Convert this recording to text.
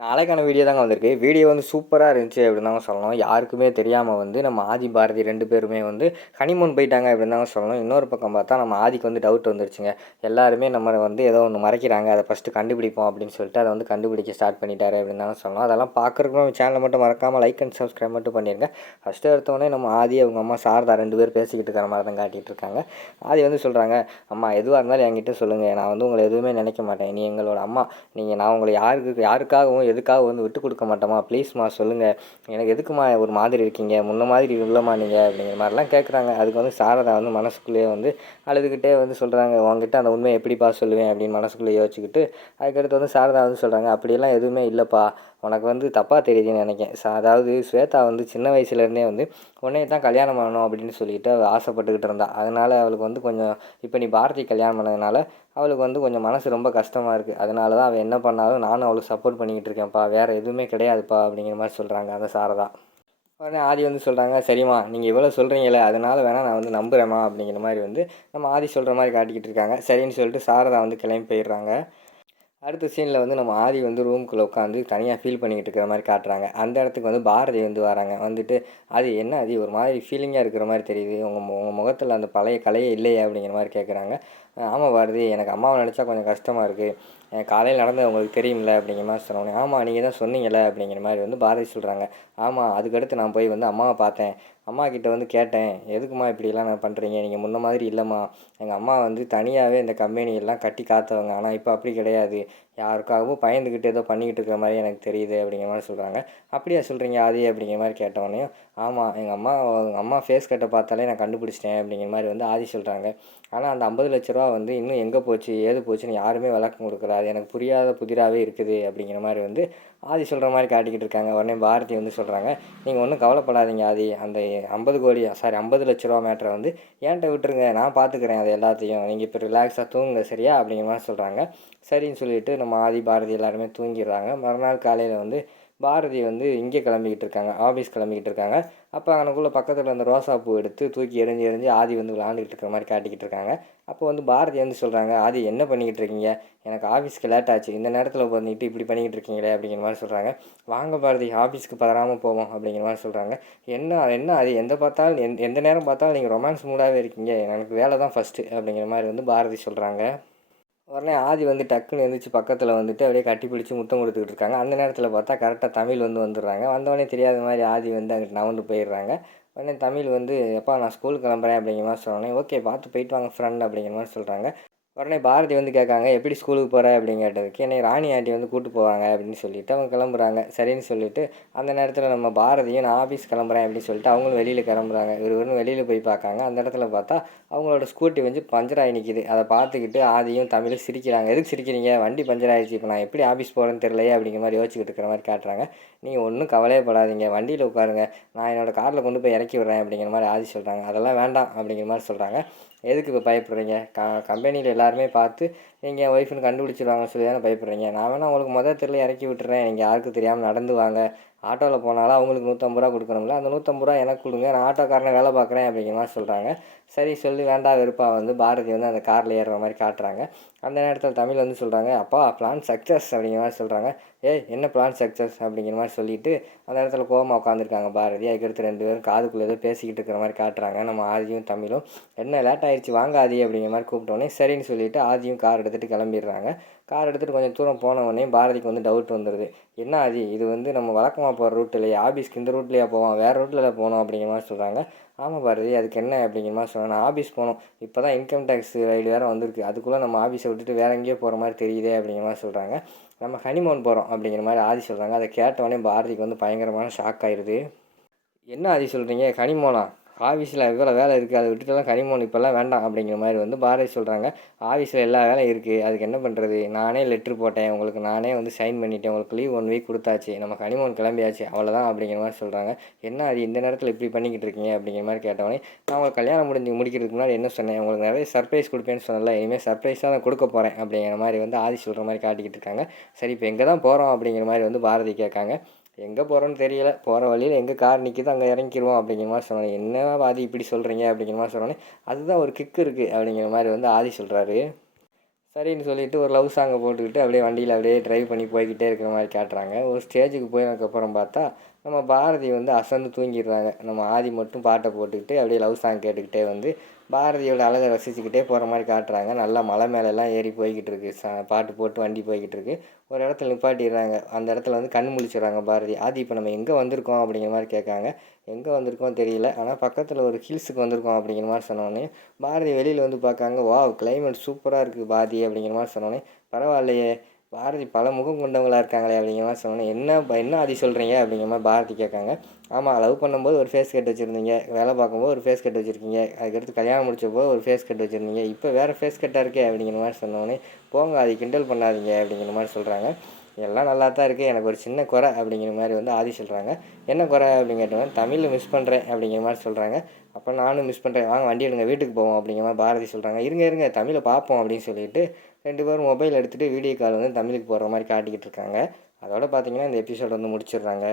நாளைக்கான வீடியோ தாங்க வந்திருக்கு. வீடியோ வந்து சூப்பரா இருந்துச்சு அப்படின்னு தாங்க சொல்லணும். யாருக்குமே தெரியாம வந்து நம்ம ஆதி, பாரதி 2 பேருமே வந்து ஹனிமூன் போயிட்டாங்க அப்படின்னு தாங்க சொல்லணும். இன்னொரு பக்கம் பார்த்தா நம்ம ஆதிக்கு வந்து டவுட் வந்துருச்சுங்க. எல்லாருமே நம்மள வந்து ஏதோ ஒண்ணு மறைக்கிறாங்க. அத ஃபர்ஸ்ட்டு கண்டுபிடிப்போம் அப்படின்னு சொல்லிட்டு அத வந்து கண்டுபிடிக்க ஸ்டார்ட் பண்ணிட்டாரு அப்படின்னு தாங்க சொல்லணும். அதெல்லாம் பார்க்கறதுக்கு நம்ம சேனலை மட்டும் மறக்காம லைக் அண்ட் சப்ஸ்கிரைப் மட்டும் பண்ணிருங்க. ஃபர்ஸ்ட்டு எடுத்தோனே நம்ம ஆதி, அவங்க அம்மா சாரதா 2 பேரும் பேசிக்கிட்டு இருக்கிற மாரி தான் காட்டிட்டு இருக்காங்க. ஆதி வந்து சொல்றாங்க, "அம்மா எதுவா இருந்தாலும் என்கிட்ட சொல்லுங்க. நான் வந்து உங்கள எதுவுமே நினைக்க மாட்டேன். நீ எங்களோட அம்மா. நான் உங்கள யாருக்காகவும் எதுக்காகவும் வந்து விட்டு கொடுக்க மாட்டேம்மா, ப்ளீஸ்மா சொல்லுங்கள். எனக்கு எதுக்குமா ஒரு மாதிரி இருக்கீங்க, முன்ன மாதிரி இல்லைம்மா நீங்கள் அப்படிங்கிற மாதிரிலாம் கேட்குறாங்க. அதுக்கு வந்து சாரதா வந்து மனசுக்குள்ளேயே வந்து அழுதுகிட்டே வந்து சொல்கிறாங்க, உங்ககிட்ட அந்த உண்மையை எப்படிப்பா சொல்லுவேன் அப்படின்னு மனசுக்குள்ளே யோசிச்சுக்கிட்டு, அதுக்கடுத்து வந்து சாரதா வந்து சொல்கிறாங்க, அப்படியெல்லாம் எதுவுமே இல்லைப்பா, உனக்கு வந்து தப்பாக தெரியுதுன்னு நினைக்கேன். அதாவது ஸ்வேதா வந்து சின்ன வயசுலேருந்தே வந்து உன்னைய தான் கல்யாணம் பண்ணணும் அப்படின்னு சொல்லிட்டு அவள் ஆசைப்பட்டுக்கிட்டு இருந்தா. அதனால் அவளுக்கு வந்து கொஞ்சம் இப்போ நீ பாரதி கல்யாணம் பண்ணதுனால அவளுக்கு வந்து கொஞ்சம் மனசு ரொம்ப கஷ்டமாக இருக்குது. அதனால தான் அவள் என்ன பண்ணாலும் நானும் அவளுக்கு சப்போர்ட் பண்ணிக்கிட்டு இருக்கேன்ப்பா, வேறு எதுவுமே கிடையாதுப்பா அப்படிங்கிற மாதிரி சொல்கிறாங்க அந்த சாரதா. உடனே ஆதி வந்து சொல்கிறாங்க, சரிம்மா நீங்கள் இவ்வளோ சொல்கிறீங்களே அதனால வேணால் நான் வந்து நம்புகிறேம்மா அப்படிங்கிற மாதிரி வந்து நம்ம ஆதி சொல்கிற மாதிரி காட்டிக்கிட்டு இருக்காங்க. சரின்னு சொல்லிட்டு சாரதா வந்து கிளம்பி போயிடுறாங்க. அடுத்த சீனில் வந்து நம்ம ஆதி வந்து ரூமுக்குள்ளே உட்காந்து தனியாக ஃபீல் பண்ணிக்கிட்டு இருக்கிற மாதிரி காட்டுறாங்க. அந்த இடத்துக்கு வந்து பாரதி வந்து வராங்க. வந்துட்டு, "ஆதி என்ன ஆதி ஒரு மாதிரி ஃபீலிங்காக இருக்கிற மாதிரி தெரியுது, உங்கள் முகத்தில் அந்த பழைய கலையே இல்லையே?" அப்படிங்கிற மாதிரி கேட்குறாங்க. "ஆமாம் பாரதி, எனக்கு அம்மாவை நினச்சா கொஞ்சம் கஷ்டமாக இருக்குது. காலையில் நடந்தது உங்களுக்கு தெரியும்ல?" அப்படிங்கிற மாதிரி சொன்னோன்னே, "ஆமாம் நீங்கள் தான் சொன்னீங்கல்ல" அப்படிங்கிற மாதிரி வந்து பாரதி சொல்கிறாங்க. "ஆமாம், அதுக்கடுத்து நான் போய் வந்து அம்மாவை பார்த்தேன். அம்மா கிட்ட வந்து கேட்டேன், எதுக்குமா இப்படிலாம் நான் பண்ணுறீங்க, நீங்கள் முன்ன மாதிரி இல்லைம்மா. எங்கள் அம்மா வந்து தனியாகவே இந்த கம்பெனியெல்லாம் கட்டி காத்தவங்க, ஆனால் இப்போ அப்படி கிடையாது. யாருக்காகவும் பயந்துக்கிட்டு ஏதோ பண்ணிக்கிட்டு இருக்கிற மாதிரி எனக்கு தெரியுது" அப்படிங்கிற மாதிரி சொல்கிறாங்க. "அப்படியா சொல்கிறீங்க ஆதி?" அப்படிங்கிற மாதிரி கேட்டவொடனே, "ஆமாம், எங்கள் அம்மா ஃபேஸ் கட்டை பார்த்தாலே நான் கண்டுபிடிச்சிட்டேன்" அப்படிங்கிற மாதிரி வந்து ஆதி சொல்கிறாங்க. "ஆனால் அந்த 50 லட்ச ரூபா வந்து இன்னும் எங்கே போச்சு ஏது போச்சுன்னு யாருமே விளக்கம் கொடுக்கல. அது எனக்கு புரியாத புதிராகவே இருக்குது" அப்படிங்கிற மாதிரி வந்து ஆதி சொல்கிற மாதிரி காட்டிக்கிட்டு இருக்காங்க. உடனே பாரதி வந்து சொல்கிறாங்க, "நீங்கள் ஒன்றும் கவலைப்படாதீங்க ஆதி, அந்த 50 லட்ச ரூபா மேட்ரை வந்து என்கிட்ட விட்டுருங்க, நான் பார்த்துக்கிறேன் அது எல்லாத்தையும். நீங்கள் இப்போ ரிலாக்ஸாக தூங்குங்க சரியா?" அப்படிங்கிற மாதிரி சொல்கிறாங்க. சரின்னு சொல்லிட்டு நம்ம ஆதி, பாரதி எல்லாருமே தூங்கிடுறாங்க. மறுநாள் காலையில் வந்து பாரதி வந்து இங்கே கிளம்பிக்கிட்டு இருக்காங்க, ஆஃபீஸ் கிளம்பிக்கிட்டு இருக்காங்க. அப்போ அங்கனக்குள்ளே பக்கத்தில் இருந்த ரோசாப்பூ எடுத்து தூக்கி எறிஞ்சு எறிஞ்சு ஆதி வந்து விளாண்டுக்கிட்டு இருக்கிற மாதிரி காட்டிக்கிட்டு இருக்காங்க. அப்போ வந்து பாரதி வந்து சொல்கிறாங்க, "ஆதி என்ன பண்ணிக்கிட்டு இருக்கீங்க? எனக்கு ஆஃபீஸ்க்கு லேட் ஆச்சு, இந்த நேரத்தில் பண்ணிட்டு இப்படி பண்ணிக்கிட்டு இருக்கீங்களே?" அப்படிங்கிற மாதிரி சொல்கிறாங்க. "வாங்க பாரதி, ஆஃபீஸ்க்கு பதறாமல் போவோம்" அப்படிங்கிற மாதிரி சொல்கிறாங்க. "என்ன என்ன அது எந்த பார்த்தாலும் எந்த நேரம் பார்த்தாலும் நீங்கள் ரொமான்ஸ் மூடாகவே இருக்கீங்க, எனக்கு வேலை தான் ஃபஸ்ட்டு" அப்படிங்கிற மாதிரி வந்து பாரதி சொல்கிறாங்க. உடனே ஆதி வந்து டக்குன்னு எழுந்திரிச்சு பக்கத்தில் வந்துட்டு அப்படியே கட்டி பிடிச்சி முத்தம் கொடுத்துக்கிட்டு இருக்காங்க. அந்த நேரத்தில் பார்த்தா கரெக்டாக தமிழ் வந்து வந்துடுறாங்க. வந்தோடனே தெரியாத மாதிரி ஆதி வந்து அங்கிட்டு நகர்ந்து போயிடுறாங்க. உடனே தமிழ் வந்து, "எப்பா நான் ஸ்கூலுக்கு கிளம்புறேன்" அப்படிங்கிற மாதிரி சொன்னோடனே, "ஓகே பார்த்து போயிட்டு வாங்க ஃப்ரெண்ட்" அப்படிங்கிற மாதிரி சொல்கிறாங்க. உடனே பாரதி வந்து கேட்காங்க, "எப்படி ஸ்கூலுக்கு போகிற?" அப்படின்னு கேட்டதுக்கு, "என்னை ராணி ஆண்டி வந்து கூட்டு போவாங்க" அப்படின்னு சொல்லிட்டு அவங்க கிளம்புறாங்க. சரின்னு சொல்லிட்டு அந்த நேரத்தில் நம்ம பாரதியும், "நான் ஆஃபீஸ் கிளம்புறேன்" அப்படின்னு சொல்லிட்டு அவங்களும் வெளியில் கிளம்புறாங்க. இவரும் வெளியில் போய் பார்க்காங்க. அந்த இடத்துல பார்த்தா அவங்களோட ஸ்கூட்டி வந்து பஞ்சர் ஆகி நிற்கிது. அதை பார்த்துக்கிட்டு ஆதியும் தமிழும் சிரிக்கிறாங்க. "எதுக்கு சிரிக்கிறீங்க? வண்டி பஞ்சர் ஆகிடுச்சு, இப்போ நான் எப்படி ஆஃபீஸ் போகிறேன்னு தெரியலையே" அப்படிங்கிற மாதிரி யோசிச்சுக்கிட்டு இருக்கிற மாதிரி காட்டுறாங்க. "நீங்கள் ஒன்றும் கவலையே படாதீங்க, வண்டியில் உட்காருங்க, நான் என்னோடய காரில் கொண்டு போய் இறக்கி விட்றேன்" அப்படிங்கிற மாதிரி ஆதி சொல்கிறாங்க. "அதெல்லாம் வேண்டாம்" அப்படிங்கிற மாதிரி சொல்கிறாங்க. "எதுக்கு இப்போ பயப்படுறீங்க? கம்பெனியில் எல்லாருமே பார்த்து நீங்கள் என் ஒய்ஃப்னு கண்டுபிடிச்சிருவாங்கன்னு சொல்லி தானே பயப்படுறீங்க. நான் வேணால் உங்களுக்கு தெருல இறக்கி விட்டுறேன், நீங்கள் யாருக்கும் தெரியாமல் நடந்து வாங்க. ஆட்டோவில் போனாலும் அவங்களுக்கு 150 ரூபா கொடுக்கணும்ல, அந்த 150 ரூபா எனக்கு கொடுங்க, நான் ஆட்டோக்காரனை வேலை பார்க்குறேன்" அப்படிங்கிற மாதிரி சொல்கிறாங்க. சரி சொல்லி வேண்டா வெறுப்பா வந்து பாரதி வந்து அந்த காரில் ஏறுற மாதிரி காட்டுறாங்க. அந்த நேரத்தில் தமிழ் வந்து சொல்கிறாங்க, "அப்பா பிளான் சக்ஸஸ்" அப்படிங்கிற மாதிரி சொல்கிறாங்க. "ஏய் என்ன பிளான் சக்ஸஸ்?" அப்படிங்கிற மாதிரி சொல்லிட்டு அந்த இடத்துல கோவமாக உட்காந்துருக்காங்க பாரதி. அதுக்கடுத்து 2 பேரும் காதுக்குள்ளே ஏதோ பேசிக்கிட்டு இருக்கிற மாதிரி காட்டுறாங்க. நம்ம ஆதியும் தமிழும், "என்ன லேட் ஆகிடுச்சு வாங்க ஆதி" அப்படிங்கிற மாதிரி கூப்பிட்டோன்னே சரின்னு சொல்லிட்டு ஆதியும் கார் எடுத்துகிட்டு கிளம்பிடுறாங்க. கார் எடுத்துகிட்டு கொஞ்சம் தூரம் போனவொடனே பாரதிக்கு வந்து டவுட் வந்துடுது. "என்ன ஆதி, இது வந்து நம்ம வழக்கமாக போகிற ரூட் இல்லையா, ஆஃபீஸ்க்கு இந்த ரூட்லேயா போவோம், வேறு ரூட்டில் போகணும்" அப்படிங்கிற மாதிரி சொல்கிறாங்க. "ஆமாம் பாரதி, அதுக்கு என்ன?" அப்படிங்கிற மாதிரி சொன்னேன். "நான் ஆஃபீஸ் போகணும், இப்போ தான் இன்கம் டேக்ஸ் ரைடு வேறு வந்திருக்கு, அதுக்குள்ளே நம்ம ஆஃபீஸை விட்டுட்டு வேறு எங்கேயோ போகிற மாதிரி தெரியுதே" அப்படிங்கிற மாதிரி சொல்கிறாங்க. "நம்ம ஹனிமூன் போகிறோம்" அப்படிங்கிற மாதிரி ஆதி சொல்கிறாங்க. அதை கேட்டவொடனே பாரதிக்கு வந்து பயங்கரமான ஷாக் ஆயிடுது. "என்ன ஆதி சொல்கிறீங்க, ஹனிமூனா? ஆஃபீஸில் இவ்வளோ வேலை இருக்குது, அதை விட்டுட்டுலாம் ஹனிமூன் இப்போல்லாம் வேண்டாம்" அப்படிங்கிற மாதிரி வந்து பாரதி சொல்கிறாங்க. "ஆஃபீஸில் எல்லா வேலையும் இருக்குது, அதுக்கு என்ன பண்ணுறது, நானே லெட்ரு போட்டேன், உங்களுக்கு நானே வந்து சைன் பண்ணிட்டேன், உங்களுக்கு லீவ் 1 வீக் கொடுத்தாச்சு, நம்ம ஹனிமூன் கிளம்பியாச்சு அவ்வளோதான்" அப்படிங்கிற மாதிரி சொல்கிறாங்க. "என்ன ஆதி இந்த நேரத்தில் இப்படி பண்ணிக்கிட்டு இருக்கீங்க" அப்படிங்கிற மாதிரி கேட்டவொடனே, "நான் உங்களுக்கு கல்யாணம் முடிக்கிறதுக்கு முன்னாடி என்ன சொன்னேன், உங்களுக்கு நிறைய சர்ப்ரைஸ் கொடுப்பேன்னு சொன்னேன்ல, இனிமேல் சர்ப்ரைஸாக நான் கொடுக்க போகிறேன்" அப்படிங்கிற மாதிரி வந்து ஆதி சொல்கிற மாதிரி காட்டிக்கிட்டு இருக்காங்க. "சரி இப்போ எங்கே தான் போகிறோம்" அப்படிங்கிற மாதிரி வந்து பாரதி கேட்காங்க. "எங்கே போகிறோன்னு தெரியல, போகிற வழியில் எங்கே கார் நிற்கிதோ அங்கே இறங்கிக்கிருவோம்" அப்படிங்கிற மாதிரி சொன்னேன். "என்ன ஆதி இப்படி சொல்கிறீங்க" அப்படிங்கிற மாதிரி சொன்னோன்னே, "அதுதான் ஒரு கிக் இருக்குது" அப்படிங்கிற மாதிரி வந்து ஆதி சொல்கிறாரு. சரின்னு சொல்லிட்டு ஒரு லவ் சாங்கை போட்டுக்கிட்டு அப்படியே வண்டியில் அப்படியே ட்ரைவ் பண்ணி போய்க்கிட்டே இருக்கிற மாதிரி காட்டுறாங்க. ஒரு ஸ்டேஜுக்கு போனதுக்கப்புறம் பார்த்தா நம்ம பாரதி வந்து அசந்து தூங்கிடுறாங்க. நம்ம ஆதி மட்டும் பாட்டை போட்டுக்கிட்டு அப்படியே லவ் சாங் கேட்டுக்கிட்டே வந்து பாரதியோட அழகை ரசிச்சுக்கிட்டே போகிற மாதிரி காட்டுறாங்க. நல்லா மலை மேலெல்லாம் ஏறி போய்கிட்டு இருக்கு. பாட்டு போட்டு வண்டி போய்கிட்டு இருக்கு. ஒரு இடத்துல நிப்பாட்டிடுறாங்க. அந்த இடத்துல வந்து கண் முழிச்சிடுறாங்க பாரதி. ஆதி இப்போ நம்ம எங்கே வந்திருக்கோம் அப்படிங்கிற மாதிரி கேட்காங்க. எங்கே வந்திருக்கோம் தெரியல, ஆனால் பக்கத்தில் ஒரு ஹில்ஸுக்கு வந்திருக்கோம் அப்படிங்கிற மாதிரி சொன்னோடனே பாரதி வெளியில் வந்து பார்க்காங்க. வாவ், கிளைமேட் சூப்பராக இருக்குது பாரதி அப்படிங்கிற மாதிரி சொன்னோடனே, பரவாயில்லையே பாரதி பல முகம் கொண்டவங்களா இருக்காங்களே அப்படிங்கிற மாதிரி சொன்னோன்னே, என்ன ஆதி சொல்கிறீங்க அப்படிங்கிற மாதிரி பாரதி கேட்காங்க. ஆமாம், லவ் பண்ணும்போது ஒரு ஃபேஸ் கட் வச்சுருந்தீங்க, வேலை பார்க்கும்போது ஒரு ஃபேஸ் கட் வச்சுருக்கீங்க, அதுக்கடுத்து கல்யாணம் முடிச்சப்போ ஒரு ஃபேஸ் கட் வச்சுருந்தீங்க, இப்போ வேறு ஃபேஸ் கட்டாக இருக்கே அப்படிங்கிற மாதிரி சொன்னோடனே, போங்க ஆதி கிண்டல் பண்ணாதீங்க அப்படிங்கிற மாதிரி சொல்கிறாங்க. எல்லாம் நல்லா தான் இருக்குது, எனக்கு ஒரு சின்ன குறை அப்படிங்கிற மாதிரி வந்து ஆதி சொல்கிறாங்க. என்ன குறை அப்படின்னு கேட்டோன்னா, தமிழை மிஸ் பண்ணுறேன் அப்படிங்கிற மாதிரி சொல்கிறாங்க. அப்போ நானும் மிஸ் பண்ணுறேன், வாங்க வண்டி எடுங்க வீட்டுக்கு போவோம் அப்படிங்கிற மாதிரி பாரதி சொல்கிறாங்க. இருங்க தமிழை பார்ப்போம் அப்படின்னு சொல்லிட்டு 2 பேரும் மொபைல் எடுத்துகிட்டு வீடியோ கால் வந்து தமிழுக்கு போடுற மாதிரி காட்டிக்கிட்டு இருக்காங்க. அதோட பார்த்தீங்கன்னா இந்த எபிசோட் வந்து முடிச்சிடுறாங்க.